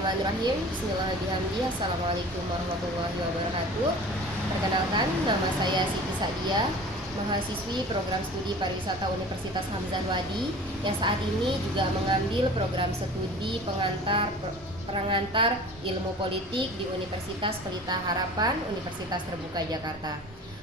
Bismillahirrahmanirrahim. Bismillahirrahmanirrahim. Assalamualaikum warahmatullahi wabarakatuh. Perkenalkan, nama saya Siti Sadia, mahasiswi program studi pariwisata Universitas Hamzah Wadi yang saat ini juga mengambil program studi pengantar ilmu politik di Universitas Pelita Harapan, Universitas Terbuka Jakarta.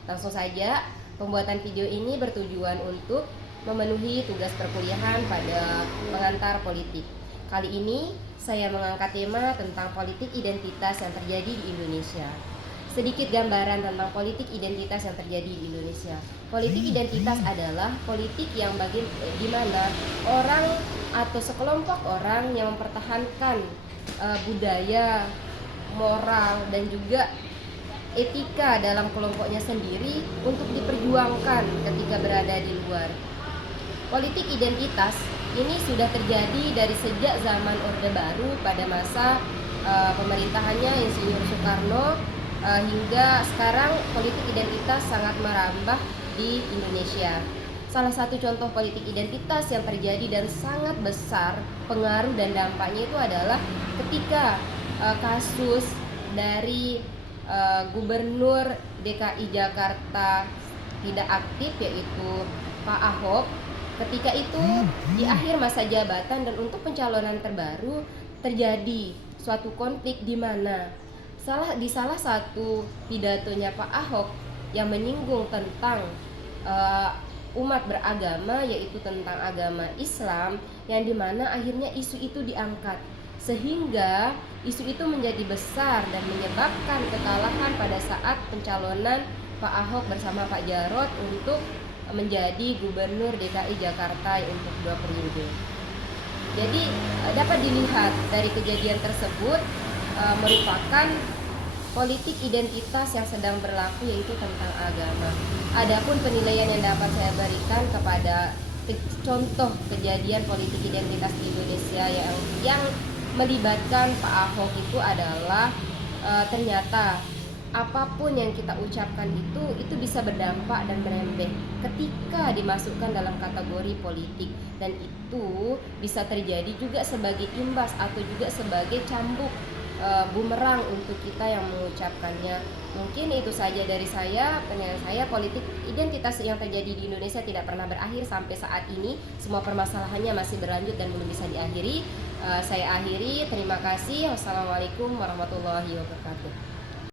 Langsung saja, pembuatan video ini bertujuan untuk memenuhi tugas perkuliahan pada pengantar politik. Kali ini saya mengangkat tema tentang politik identitas yang terjadi di Indonesia. Sedikit gambaran tentang politik identitas yang terjadi di Indonesia. Politik identitas adalah politik yang di mana orang atau sekelompok orang yang mempertahankan budaya, moral, dan juga etika dalam kelompoknya sendiri untuk diperjuangkan ketika berada di luar. Politik identitas ini sudah terjadi dari sejak zaman Orde Baru pada masa pemerintahannya Insinyur Soekarno hingga sekarang politik identitas sangat merambah di Indonesia. Salah satu contoh politik identitas yang terjadi dan sangat besar pengaruh dan dampaknya itu adalah ketika kasus dari Gubernur DKI Jakarta tidak aktif, yaitu Pak Ahok. Ketika itu di akhir masa jabatan dan untuk pencalonan terbaru terjadi suatu konflik di mana di salah satu pidatonya Pak Ahok yang menyinggung tentang umat beragama, yaitu tentang agama Islam, yang dimana akhirnya isu itu diangkat sehingga isu itu menjadi besar dan menyebabkan kekalahan pada saat pencalonan Pak Ahok bersama Pak Jarot untuk menjadi Gubernur DKI Jakarta untuk 2 periode. Jadi dapat dilihat dari kejadian tersebut merupakan politik identitas yang sedang berlaku, yaitu tentang agama. Adapun penilaian yang dapat saya berikan kepada contoh kejadian politik identitas di Indonesia yang melibatkan Pak Ahok itu adalah ternyata apapun yang kita ucapkan itu bisa berdampak dan merembet ketika dimasukkan dalam kategori politik, dan itu bisa terjadi juga sebagai imbas atau juga sebagai cambuk bumerang untuk kita yang mengucapkannya. Mungkin itu saja dari saya, penilaian saya. Politik identitas yang terjadi di Indonesia tidak pernah berakhir sampai saat ini. Semua permasalahannya masih berlanjut dan belum bisa diakhiri. Saya akhiri, terima kasih. Wassalamualaikum warahmatullahi wabarakatuh.